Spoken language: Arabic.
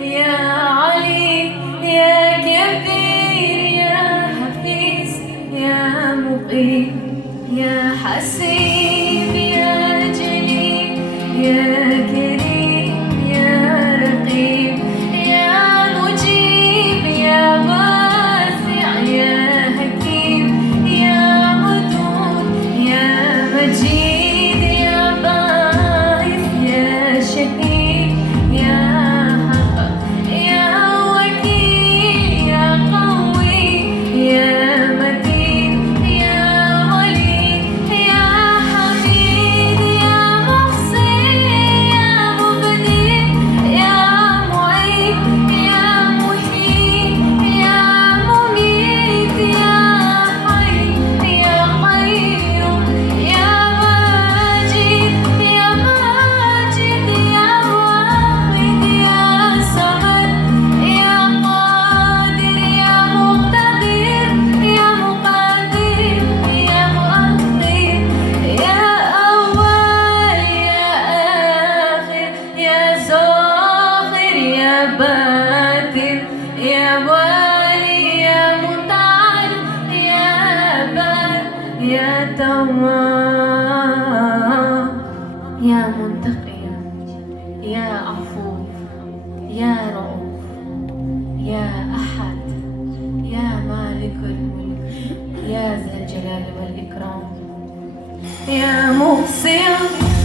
يا علي يا كبير يا حفيظ يا مقيم يا حسيب يا جليل يا كريم يا رقيب يا مجيب يا واسع يا حكيم يا ودود يا مجيد يا باعث يا شهيد يا يا والي يا متعال يا بار يا تواب يا منتقم يا عفو يا رؤوف يا أحد يا مالك الملك يا ذا الجلال والإكرام يا مبصر